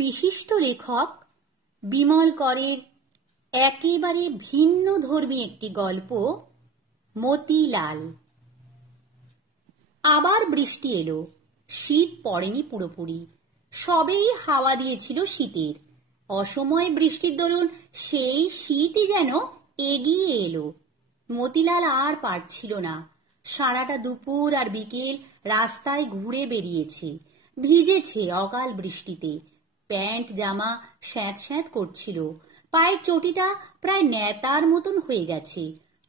বিশিষ্ট লেখক বিমল করের একেবারে ভিন্নধর্মী একটি গল্প, মতিলাল। আবার বৃষ্টি এলো। শীত পড়েনি পুরোপুরি, সবেই হাওয়া দিয়েছিল শীতের। অসময়ে বৃষ্টির দরুন সেই শীতই যেন এগিয়ে এলো। মতিলাল আর পারছিল না। সারাটা দুপুর আর বিকেল রাস্তায় ঘুরে বেরিয়েছে, ভিজেছে অকাল বৃষ্টিতে। প্যান্ট জামা স্যাঁত স্যাঁত করছিল, পায়ের চটিটা প্রায় ন্যাতার মতন হয়ে গেছে।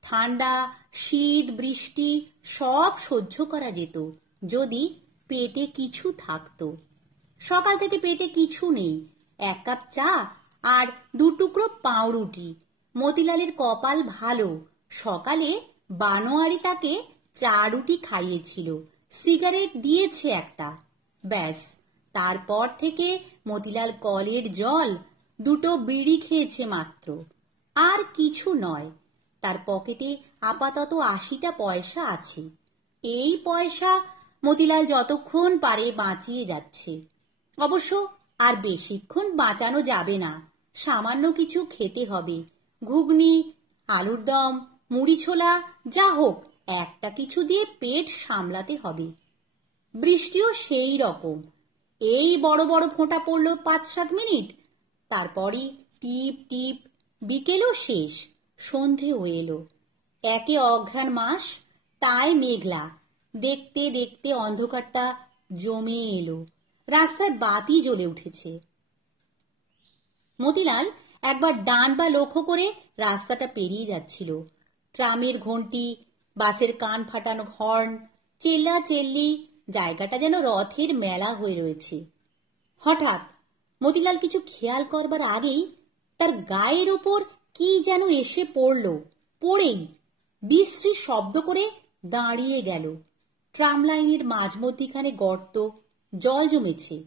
ঠান্ডা, শীত, বৃষ্টি সব সহ্য করা যেত যদি পেটে কিছু থাকতো। সকাল থেকে পেটে কিছু নেই, 1 কাপ চা আর 2 টুকরো পাউরুটি। মতিলালের কপাল ভালো, সকালে বানোয়ারি তাকে চা রুটি খাইয়েছিল, সিগারেট দিয়েছে একটা। ব্যাস, তারপর থেকে মতিলাল কলের জল, 2টো বিড়ি খেয়েছে মাত্র, আর কিছু নয়। তার পকেটে আপাতত 80টা পয়সা আছে। এই পয়সা মতিলাল যতক্ষণ পারে বাঁচিয়ে যাচ্ছে। অবশ্য আর বেশিক্ষণ বাঁচানো যাবে না। সামান্য কিছু খেতে হবে, ঘুগনি, আলুর দম, মুড়ি ছোলা, যা হোক একটা কিছু দিয়ে পেট সামলাতে হবে। বৃষ্টিও সেই রকম। এই বড় বড় ফোঁটা পড়ল 5-7 মিনিট, তারপরই টিপ টিপ। বিকেলও শেষ, সন্ধেও এলো। একে অঘ্রাণ মাস, তাই মেঘলা। দেখতে দেখতে অন্ধকারটা জমে এলো, রাস্তায় বাতি জ্বলে উঠেছে। মতিলাল একবার ডান বা লক্ষ্য করে রাস্তাটা পেরিয়ে যাচ্ছিল। ট্রামের ঘন্টি, বাসের কান ফাটানো হর্ন, চেল্লা চেল্লি, জায়গাটা যেন রথের মেলা হয়ে রয়েছে। হঠাৎ মতিলাল কিছু খেয়াল করবার আগেই তার গায়ের ওপর কি যেন এসে পড়ল। পড়েই বিশ্রী শব্দ করে দাঁড়িয়ে গেল। ট্রাম লাইনের মাঝমধ্যিখানে গর্ত, জল জমেছে।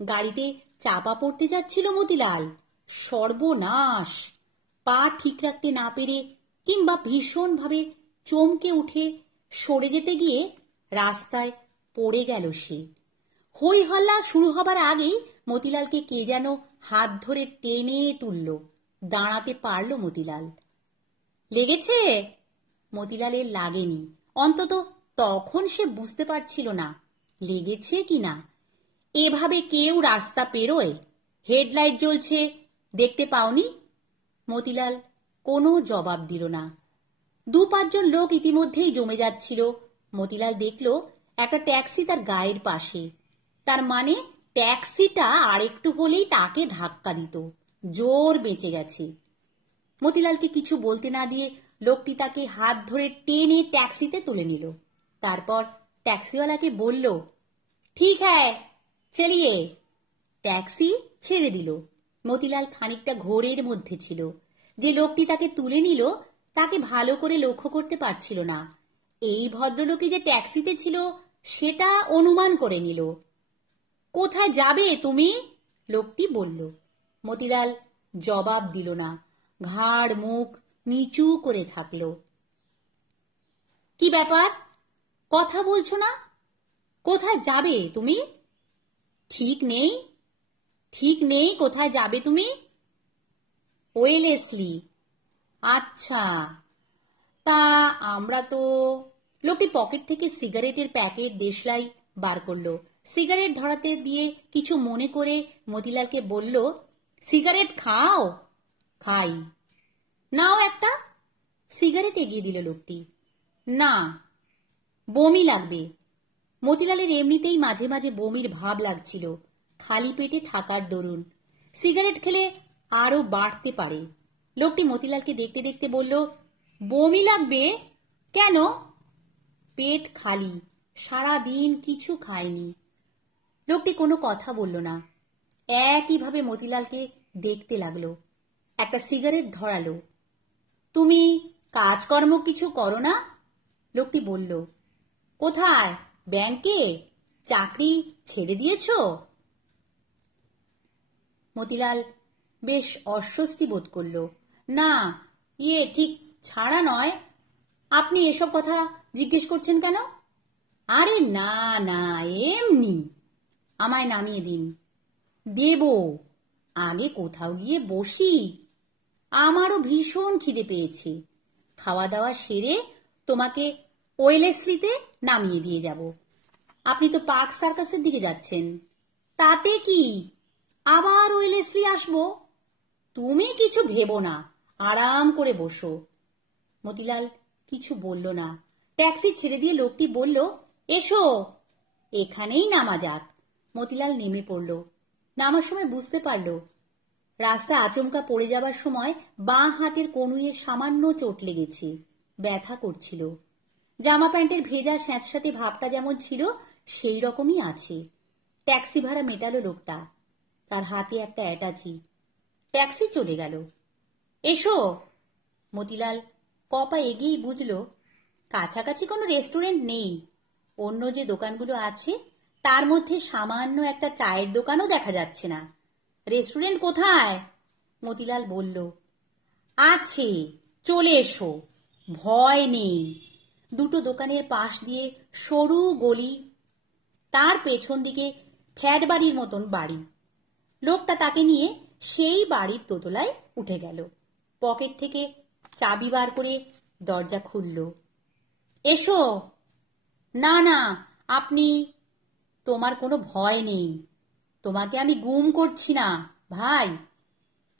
গাড়িতে চাপা পড়তে যাচ্ছিল মতিলাল। সর্বনাশ! পা ঠিক রাখতে না পেরে কিংবা ভীষণভাবে চমকে উঠে সরে যেতে গিয়ে রাস্তায় পড়ে গেল সে। হই হল্লা শুরু হবার আগেই মতিলালকে কে যেন হাত ধরে টেনে তুলল। দাঁড়াতে পারল মতিলাল। লেগেছে? মতিলালের লাগেনি, অন্তত তখন সে বুঝতে পারছিল না লেগেছে কি না। এভাবে কেউ রাস্তা পেরোয়? হেডলাইট জ্বলছে, দেখতে পাওনি? মতিলাল কোনো জবাব দিল না। 2-5 জন লোক ইতিমধ্যেই জমে যাচ্ছিল। মতিলাল দেখল একটা ট্যাক্সি তার গায়ের পাশে। তার মানে ট্যাক্সিটা আরেকটু হলেই তাকে ধাক্কা দিত। জোর বেঁচে গেছে। মতিলালকে কিছু বলতে না দিয়ে লোকটি তাকে হাত ধরে টেনে ট্যাক্সিতে তুলে নিল। তারপর ট্যাক্সিওয়ালাকে বলল, ঠিক হ্যায়, চলিয়ে। ট্যাক্সি ছেড়ে দিল। মতিলাল খানিকটা ঘোরের মধ্যে ছিল। যে লোকটি তাকে তুলে নিল তাকে ভালো করে লক্ষ্য করতে পারছিল না। এই ভদ্রলোকই যে ট্যাক্সিতে ছিল সেটা অনুমান করে নিল। কোথায় যাবে তুমি? লোকটি বলল। মতিলাল জবাব দিল না, ঘাড় মুখ নিচু করে থাকল। কি ব্যাপার, কথা বলছো না? কোথায় যাবে তুমি? ঠিক নেই? ঠিক নেই কোথায় যাবে তুমি? ওয়েলেসলি। আচ্ছা, তা আমরা তো। লোকটি পকেট থেকে সিগারেটের প্যাকেট দেশলাই বার করলো। সিগারেট ধরাতে দিয়ে কিছু মনে করে মতিলালকে বলল, সিগারেট খাও? খাই। নাও একটা। সিগারেট এগিয়ে দিল লোকটি। না, বমি লাগবে। মতিলালের এমনিতেই মাঝে মাঝে বমির ভাব লাগছিল, খালি পেটে থাকার দরুন। সিগারেট খেলে আরো বাড়তে পারে। লোকটি মতিলালকে দেখতে দেখতে বলল, বমি লাগবে কেন? পেট খালি, সারা দিন কিছু খায়নি। লোকটি কোনো কথা বলল না, একইভাবে মতিলালকে দেখতে লাগলো। একটা সিগারেট ধরালো। তুমি কাজকর্ম কিছু করো না? লোকটি বলল। কোথায়? ব্যাংকে? চাকরি ছেড়ে দিয়েছ? মতিলাল বেশ অস্বস্তি বোধ করল। না, ঠিক ছাড়া নয়। আপনি এসব কথা জিজ্ঞেস করছেন কেন? আরে না না, এমনি। আমায় নামিয়ে দিন। দেব, আগে কোথাও গিয়ে বসি, আমারও ভীষণ খিদে পেয়েছে। খাওয়া দাওয়া সেরে তোমাকে ওয়েলেসলিতে নামিয়ে দিয়ে যাব। আপনি তো পার্ক সার্কাসের দিকে যাচ্ছেন। তাতে কি, আবার ওয়েলেসলি আসবো। তুমি কিছু ভেবো না, আরাম করে বসো। মতিলাল কিছু বলল না। ট্যাক্সি ছেড়ে দিয়ে লোকটি বলল, এসো, এখানেই নামা যাক। মতিলাল নেমে পড়ল। নামার সময় বুঝতে পারল রাস্তা আচমকা পড়ে যাবার সময় বাঁ হাতের কনুইয়ে সামান্য চোট লেগেছে, ব্যথা করছিল। জামা প্যান্টের ভেজা স্যাঁতস্যাঁতে ভাবটা যেমন ছিল সেই রকমই আছে। ট্যাক্সি ভাড়া মেটালো লোকটা, তার হাতে একটা অ্যাটাচি। ট্যাক্সি চলে গেল। এসো। মতিলাল কপা এগিয়েই বুঝল কাছাকাছি কোনো রেস্টুরেন্ট নেই। অন্য যে দোকানগুলো আছে তার মধ্যে সামান্য একটা চায়ের দোকানও দেখা যাচ্ছে না। রেস্টুরেন্ট কোথায়? মতিলাল বলল, আছে, চলে এসো, ভয় নেই। দুটো দোকানের পাশ দিয়ে সরু গলি, তার পেছন দিকে ফ্ল্যাট বাড়ির মতন বাড়ি। লোকটা তাকে নিয়ে সেই বাড়ির দোতলায় উঠে গেল। পকেট থেকে চাবি বার করে দরজা খুলল। এসো। না না, আপনি, তোমার কোনো ভয় নেই। তোমাকে আমি গুম করছি না ভাই।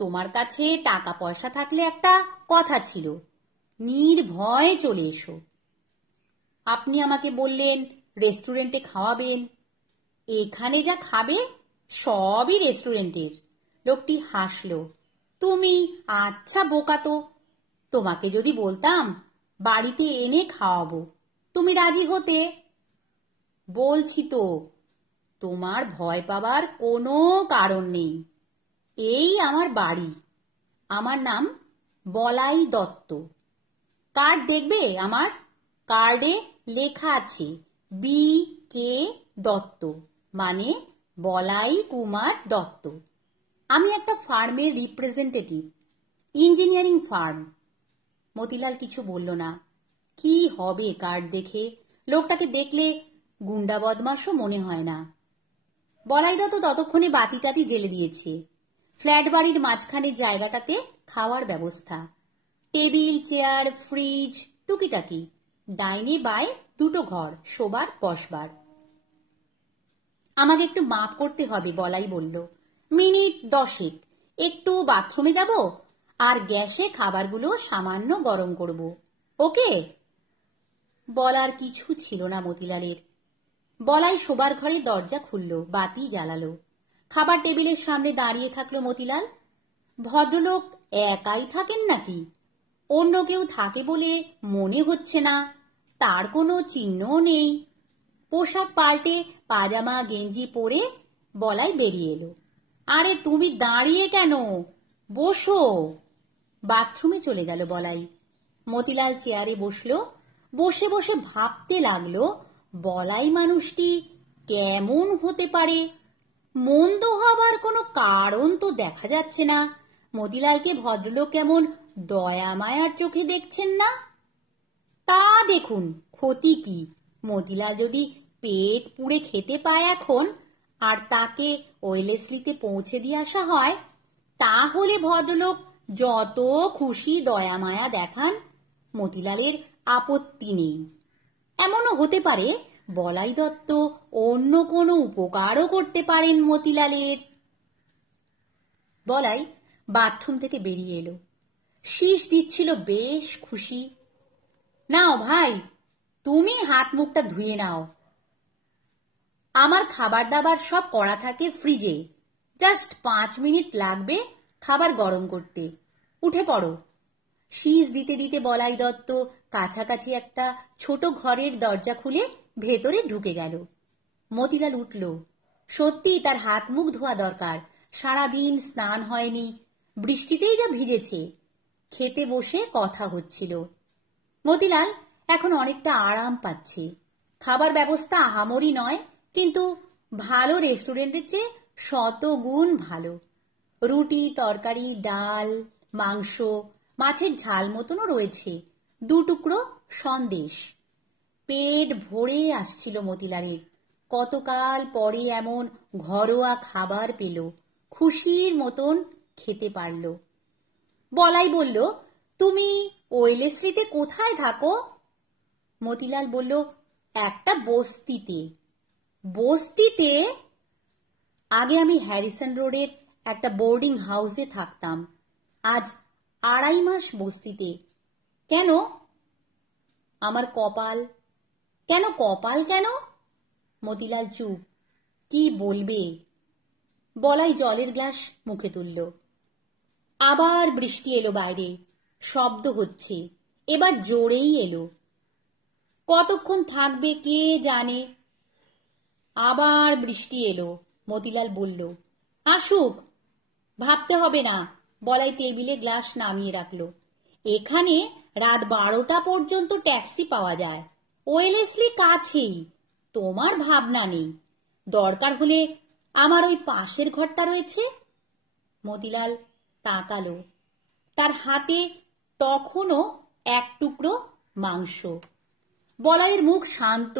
তোমার কাছে টাকা পয়সা থাকলে একটা কথা ছিল, নির্ভয়ে চলে এসো। আপনি আমাকে বললেন রেস্টুরেন্টে খাওয়াবেন, এখানে যা খাবে সবই রেস্টুরেন্টের। লোকটি হাসল। তুমি আচ্ছা বোকা তো। তোমাকে যদি বলতাম বাড়িতে এনে খাওয়াবো, তুমি রাজি হতে? বলছি তো, তোমার ভয় পাবার কোনো কারণ নেই। এই আমার বাড়ি। আমার নাম বলাই দত্ত। কার্ড দেখবে আমার? কার্ডে লেখা আছে বি কে দত্ত, মানে বলাই কুমার দত্ত। আমি একটা ফার্মের রিপ্রেজেন্টেটিভ, ইঞ্জিনিয়ারিং ফার্ম। মতিলাল কিছু বলল না। কি হবে কার্ড দেখে? লোকটাকে দেখলে গুন্ডা বদমাশও মনে হয় না। বলাই দত্ত ততক্ষণে বাতি টাতি জ্বেলে দিয়েছে। ফ্ল্যাট বাড়ির মাঝখানের জায়গাটাতে খাওয়ার ব্যবস্থা, টেবিল চেয়ার ফ্রিজ টুকিটাকি। ডাইনে বায়ে দুটো ঘর, শোবার বসবার। আমাকে একটু মাপ করতে হবে, বলাই বলল। মিনিট 10 একটু বাথরুমে যাব আর গ্যাসে খাবারগুলো সামান্য গরম করব। ওকে? বলার কিছু ছিল না মতিলালের। বলাই শোবার ঘরের দরজা খুলল, বাতি জ্বালালো। খাবার টেবিলের সামনে দাঁড়িয়ে থাকলো মতিলাল। ভদ্রলোক একাই থাকেন নাকি? অন্য কেউ থাকে বলে মনে হচ্ছে না। তার কোনো চিহ্নও নেই। পোশাক পাল্টে পাজামা গেঞ্জি পরে বলাই বেরিয়ে এলো। আরে তুমি দাঁড়িয়ে কেন? বসো। বাথরুমে চলে গেল বলাই। মতিলাল চেয়ারে বসলো। বসে বসে ভাবতে লাগলো বলাই মানুষটি কেমন হতে পারে। মন্দ হবার কোনো কারণ তো দেখা যাচ্ছে না। মতিলালকে ভদ্রলোক কেমন দয়া মায়ার চোখে দেখছেন না? তা দেখুন, ক্ষতি কি? মতিলাল যদি পেট পুড়ে খেতে পায় এখন, আর তাকে ওয়েলেসলিতে পৌঁছে দিয়ে আসা হয়, তাহলে ভদ্রলোক যত খুশি দয়া মায়া দেখান, মতিলালের আপত্তি নেই। এমনও হতে পারে বলাই দত্ত অন্য কোনো উপকারও করতে পারেন মতিলালের। বলাই বাথরুম থেকে বেরিয়ে এলো। শীষ দিচ্ছিল, বেশ খুশি। নাও ভাই, তুমি হাত মুখটা ধুয়ে নাও। আমার খাবার দাবার সব করা থাকে ফ্রিজে, জাস্ট 5 মিনিট লাগবে খাবার গরম করতে। উঠে পড়ো। শীষ দিতে দিতে বলাই দত্ত কাছাকাছি একটা ছোট ঘরের দরজা খুলে ভেতরে ঢুকে গেল। মতিলাল উঠল। সত্যি তার হাত মুখ ধোয়া দরকার, সারাদিন স্নান হয়নি, বৃষ্টিতেই যা ভিজেছে। খেতে বসে কথা হচ্ছিল। মতিলাল এখন অনেকটা আরাম পাচ্ছে। খাবার ব্যবস্থা আহামরি নয়, কিন্তু ভালো রেস্টুরেন্টের চেয়ে শতগুণ ভালো। রুটি তরকারি ডাল মাংস, মাছের ঝাল মতনও রয়েছে, 2 টুকরো সন্দেশ। পেট ভরে আসছিল মতিলালের। কতকাল পরে এমন ঘরোয়া খাবার পেল। খুশির মতন খেতে পারল। বলাই বলল, তুমি ওয়েলেসলিতে কোথায় থাকো? মতিলাল বলল, একটা বস্তিতে। বস্তিতে? আগে আমি হ্যারিসন রোডের একটা বোর্ডিং হাউসে থাকতাম, আজ 2.5 মাস বস্তিতে। কেন? আমার কপাল। কেন কপাল কেন? মতিলাল চুপ। কি বলবে? বলাই জলের গ্লাস মুখে তুলল। আবার বৃষ্টি এলো বাইরে, শব্দ হচ্ছে, এবার জোরেই এলো। কতক্ষণ থাকবে কে জানে। আবার বৃষ্টি এলো। মতিলাল বলল, আসুক, ভাবতে হবে না। বলাই টেবিলে গ্লাস নামিয়ে রাখলো। এখানে রাত 12টা পর্যন্ত ট্যাক্সি পাওয়া যায়। ওয়েলেসলি কাছেই, তোমার ভাবনা নেই। দরকার হলে আমার ওই পাশের ঘরটা রয়েছে। মতিলাল তাকালো। তার হাতে তখনও এক টুকরো মাংস। বলাইয়ের মুখ শান্ত,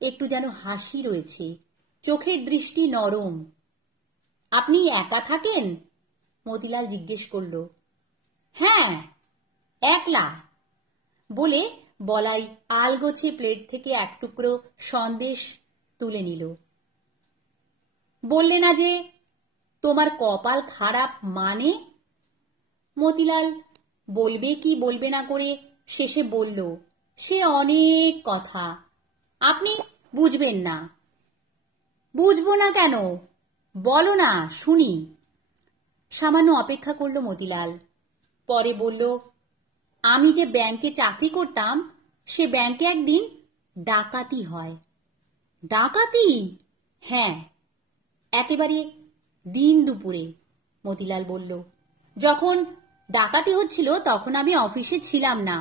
একটু যেন হাসি রয়েছে, চোখের দৃষ্টি নরম। আপনি একা থাকেন? মতিলাল জিজ্ঞেস করল। হ্যাঁ, একলা। বলে বলাই আলগোছে প্লেট থেকে এক টুকরো সন্দেশ তুলে নিল। বললে না যে তোমার কপাল খারাপ মানে? মতিলাল বলবে কি বলবে না করে শেষে বলল, সে অনেক কথা, আপনি বুঝবেন না। বুঝবো না কেন? বলো না, শুনি। সামান্য অপেক্ষা করল মতিলাল। পরে বলল, আমি যে ব্যাংকে চাকরি করতাম, সে ব্যাংকে একদিন ডাকাতি হয়। ডাকাতি? হ্যাঁ, একেবারে দিন দুপুরে। মতিলাল বলল, যখন ডাকাতি হচ্ছিল তখন আমি অফিসে ছিলাম না।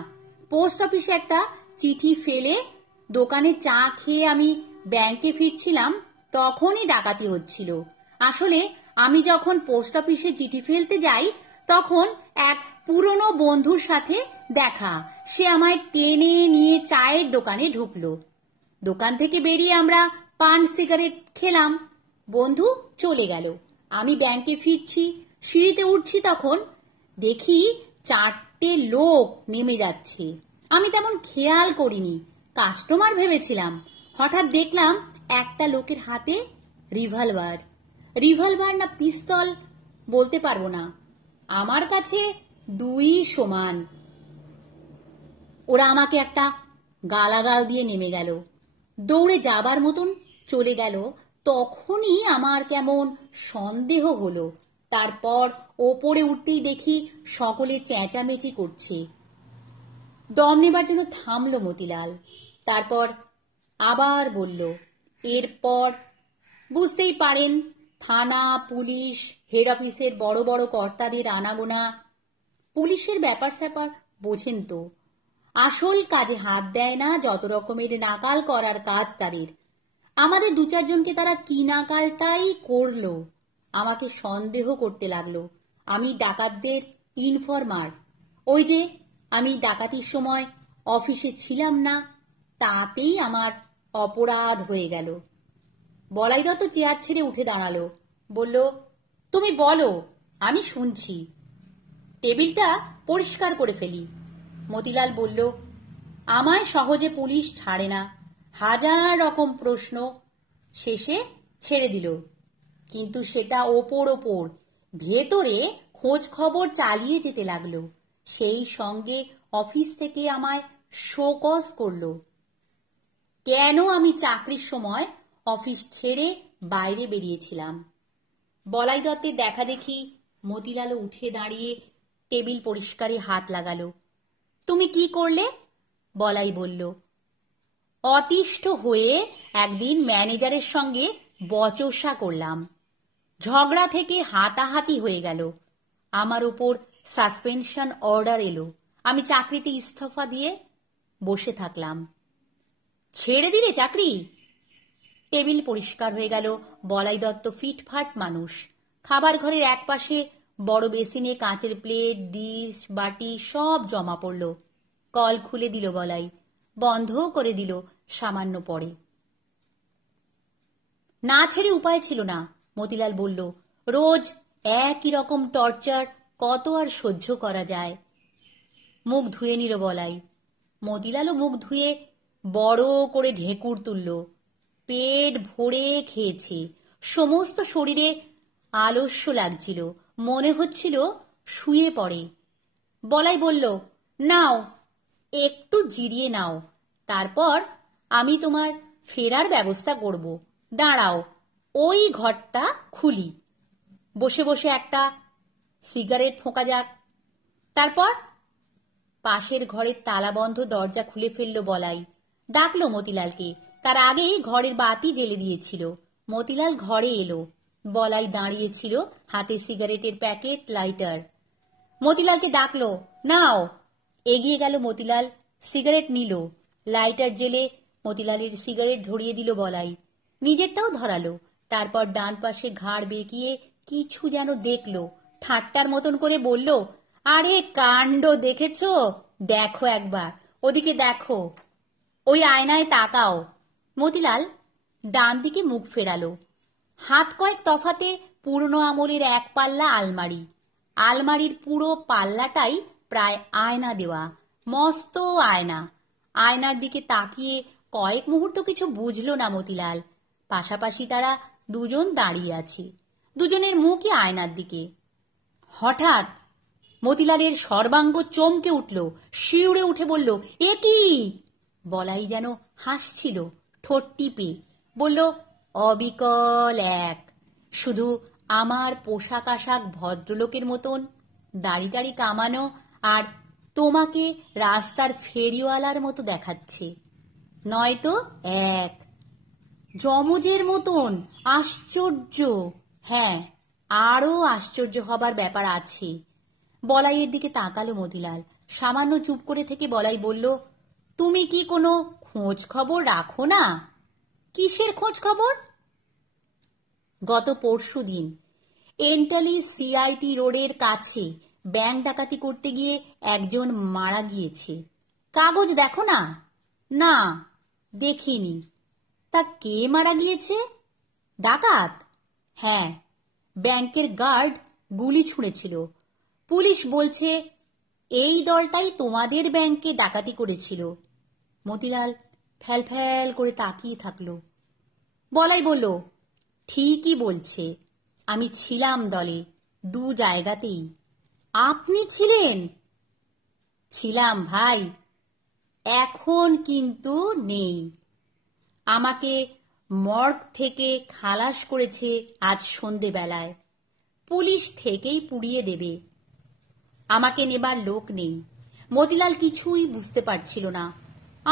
পোস্ট অফিসে একটা চিঠি ফেলে দোকানে চা খেয়ে আমি ব্যাংকে ফিরছিলাম, তখনই ডাকাতি হচ্ছিল। আসলে আমি যখন পোস্ট অফিসে চিঠি ফেলতে যাই, তখন এক পুরনো বন্ধুর সাথে দেখা। সে আমায় টেনে নিয়ে চায়ের দোকানে ঢুকলো। দোকান থেকে বেরিয়ে আমরা পান সিগারেট খেলাম। বন্ধু চলে গেল। আমি ব্যাংকে ফিরছি, সিঁড়িতে উঠছি, তখন দেখি 4টে লোক নেমে যাচ্ছে। আমি তেমন খেয়াল করিনি, কাস্টমার ভেবেছিলাম। হঠাৎ দেখলাম একটা লোকের হাতে রিভলভার। রিভলভার না পিস্তল বলতে পারবো না, আমার কাছে দুই সমান। ওরা আমাকে একটা গালাগাল দিয়ে নেমে গেল। দৌড়ে যাবার মতন চলে গেল। তখনই আমার কেমন সন্দেহ হলো। তারপর ওপরে উঠতেই দেখি সকলে চেঁচামেচি করছে। দম নেবার জন্য থামল মতিলাল। তারপর আবার বলল, এরপর বুঝতেই পারেন, থানা, পুলিশ, হেড অফিসের বড় বড় কর্তাদের আনাগোনা। পুলিশের ব্যাপার স্যাপার বোঝেন তো, আসল কাজে হাত দেয় না, যত রকমের নাকাল করার কাজ তাদের। আমাদের 2-4 জনকে তারা কি নাকালটাই করলো। আমাকে সন্দেহ করতে লাগলো আমি ডাকাতদের ইনফরমার। ওই যে আমি ডাকাতির সময় অফিসে ছিলাম না, তাতেই আমার অপরাধ হয়ে গেল। বলাই দত্ত চেয়ার ছেড়ে উঠে দাঁড়ালো। বলল, তুমি বলো, আমি শুনছি। টেবিলটা পরিষ্কার করে ফেলি। মতিলাল বলল, আমায় সহজে পুলিশ ছাড়ে না। হাজার রকম প্রশ্ন, শেষে ছেড়ে দিল। কিন্তু সেটা ওপর ওপর, ভেতরে খোঁজ খবর চালিয়ে যেতে লাগলো। সেই সঙ্গে অফিস থেকে আমায় শোকজ করলো। কেন আমি চাকরির সময় অফিস ছেড়ে বাইরে বেরিয়েছিলাম। বলাই দত্তের দেখা দেখি মতিলালও উঠে দাঁড়িয়ে টেবিল পরিষ্কারে হাত লাগালো। তুমি কি করলে? বলাই বলল, অতিষ্ঠ হয়ে একদিন ম্যানেজারের সঙ্গে বচসা করলাম। ঝগড়া থেকে হাতাহাতি হয়ে গেল। আমার উপর সাসপেনশন অর্ডার এলো। আমি চাকরিতে ইস্তফা দিয়ে বসে থাকলাম। ছেড়ে দিলে চাকরি? টেবিল পরিষ্কার হয়ে গেল। বলাই দত্ত ফিটফাট মানুষ। খাবার ঘরের এক পাশে বড় বেসিনে কাঁচের প্লেট, ডিশ, বাটি সব জমা পড়ল। কল খুলে দিল বলাই, বন্ধও করে দিল সামান্য পরে। না ছেড়ে উপায় ছিল না। মতিলাল বলল, রোজ একই রকম টর্চার কত আর সহ্য করা যায়। মুখ ধুয়ে নিল বলাই। মতিলালও মুখ ধুয়ে বড় করে ঢেকুর তুলল। পেট ভরে খেয়েছে। সমস্ত শরীরে আলস্য লাগছিল, মনে হচ্ছিল শুয়ে পড়ে। বলাই বলল, নাও একটু জিরিয়ে নাও, তারপর আমি তোমার ফেরার ব্যবস্থা করব। দাঁড়াও, ওই ঘরটা খুলি, বসে বসে একটা সিগারেট ফোঁকা যাক। তারপর পাশের ঘরের তালাবন্ধ দরজা খুলে ফেলল বলাই। ডাকলো মতিলালকে। তার আগেই ঘরের বাতি জ্বেলে দিয়েছিল। মতিলাল ঘরে এলো। বলাই দাঁড়িয়েছিল, হাতে সিগারেটের প্যাকেট, লাইটার। মতিলালকে ডাকলো, নাও। এগিয়ে গেল মতিলাল, সিগারেট নিল। লাইটার জ্বেলে মতিলালের সিগারেট ধরিয়ে দিল বলাই। নিজেরটাও ধরালো। তারপর ডান পাশে ঘাড় বেঁকিয়ে কিছু যেন দেখল। ঠাট্টার মতন করে বলল, আরে কাণ্ড দেখেছো? দেখো একবার, ওদিকে দেখো, ওই আয়নায় তাকাও। মতিলাল ডান দিকে মুখ ফেরালো। হাত কয়েক তফাতে পুরনো আমলের এক পাল্লা আলমারি। আলমারির পুরো পাল্লাটাই প্রায় আয়না দেওয়া, মস্ত আয়না। আয়নার দিকে তাকিয়ে কয়েক মুহূর্ত কিছু বুঝল না মতিলাল। পাশাপাশি তারা দুজন দাঁড়িয়ে আছে, দুজনের মুখই আয়নার দিকে। হঠাৎ মতিলালের সর্বাঙ্গ চমকে উঠল, শিউরে উঠে বলল, এ কি? বলাই যেন হাসছিল, ঠোঁট টিপে বলল, অবিকল এক। শুধু আমার পোশাক আশাক ভদ্রলোকের মতন, দাড়ি টাড়ি কামানো, আর তোমাকে রাস্তার ফেরিওয়ালার মতো দেখাচ্ছে। নয়তো এক, যমজের মতন। আশ্চর্য। হ্যাঁ, আরও আশ্চর্য হবার ব্যাপার আছে। বলাইয়ের দিকে তাকালো মতিলাল। সামান্য চুপ করে থেকে বলাই বলল, তুমি কি কোনো খোঁজ খবর রাখো না? কিসের খোঁজ খবর? গত পরশুদিন এন্টালি সিআইটি রোডের কাছে ব্যাংক ডাকাতি করতে গিয়ে একজন মারা গিয়েছে। কাগজ দেখো না? না, দেখিনি। তা কে মারা গিয়েছে? ডাকাত? হ্যাঁ, ব্যাংকের গার্ড গুলি ছুঁড়েছিল। পুলিশ বলছে এই দলটাই তোমাদের ব্যাংকে ডাকাতি করেছিল। মতিলাল ফ্যাল ফ্যাল করে তাকিয়ে থাকলো। বলাই বলল, ঠিকই বলছে, আমি ছিলাম দলে, দু জায়গাতেই। আপনি ছিলেন? ছিলাম ভাই, এখন কিন্তু নেই। আমাকে মর্গ থেকে খালাস করেছে আজ সন্ধেবেলায়। পুলিশ থেকেই পুড়িয়ে দেবে, আমাকে নেবার লোক নেই। মতিলাল কিছুই বুঝতে পারছিল না।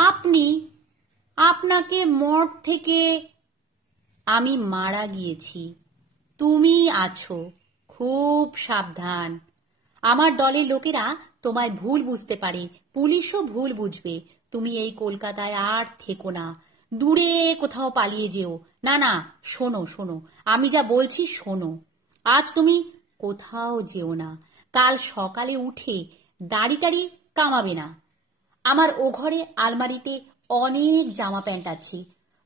আপনি? আপনাকে মর্গ থেকে? আমি মারা গিয়েছি, তুমি আছো, খুব সাবধান। আমার দলের লোকেরা তোমায় ভুল বুঝতে পারে, পুলিশও ভুল বুঝবে। তুমি এই কলকাতায় আর থেকো না, দূরে কোথাও পালিয়ে যেও। না না, শোনো শোনো, আমি যা বলছি শোনো। আজ তুমি কোথাও যেও না। কাল সকালে উঠে দাড়ি টাড়ি কামাবে না। আমার ও ঘরে আলমারিতে অনেক জামা প্যান্ট আছে,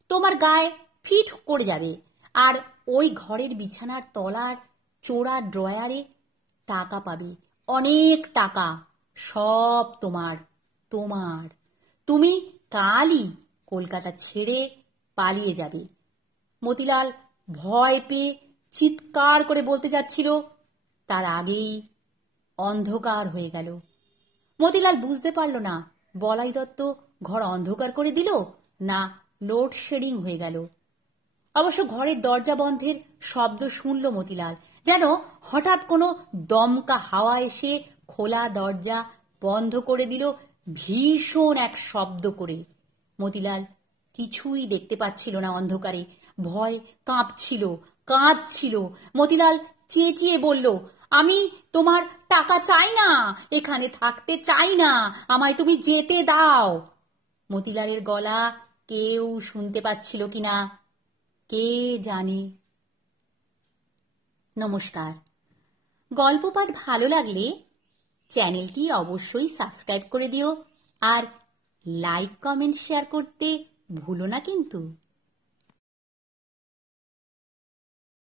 তোমার গায়ে ফিট করে যাবে। আর ওই ঘরের বিছানার তলার চোরা ড্রয়ারে টাকা পাবে, অনেক টাকা, সব তোমার। তোমার তুমি কালই কলকাতা ছেড়ে পালিয়ে যাবে। মতিলাল ভয় পেয়ে চিৎকার করে বলতে যাচ্ছিল, তার আগেই অন্ধকার হয়ে গেল। মতিলাল বুঝতে পারল না বলাই দত্ত ঘর অন্ধকার করে দিল না লোডশেডিং হয়ে গেল। অবশ্য ঘরের দরজা বন্ধের শব্দ শুনল মতিলাল, যেন হঠাৎ কোনো দমকা হাওয়া এসে খোলা দরজা বন্ধ করে দিল ভীষণ এক শব্দ করে। মতিলাল কিছুই দেখতে পাচ্ছিল না অন্ধকারে, ভয় কাঁপছিল, কাঁদছিল। মতিলাল চেঁচিয়ে বলল, আমি তোমার টাকা চাই না, এখানে থাকতে চাই না, আমায় তুমি যেতে দাও। মতিলালের গলা কেউ শুনতে পাচ্ছিল কিনা কে জানে। নমস্কার। গল্প পাঠ ভালো লাগলে চ্যানেলটি অবশ্যই সাবস্ক্রাইব করে দিও, আর লাইক কমেন্ট শেয়ার করতে ভুলো না কিন্তু।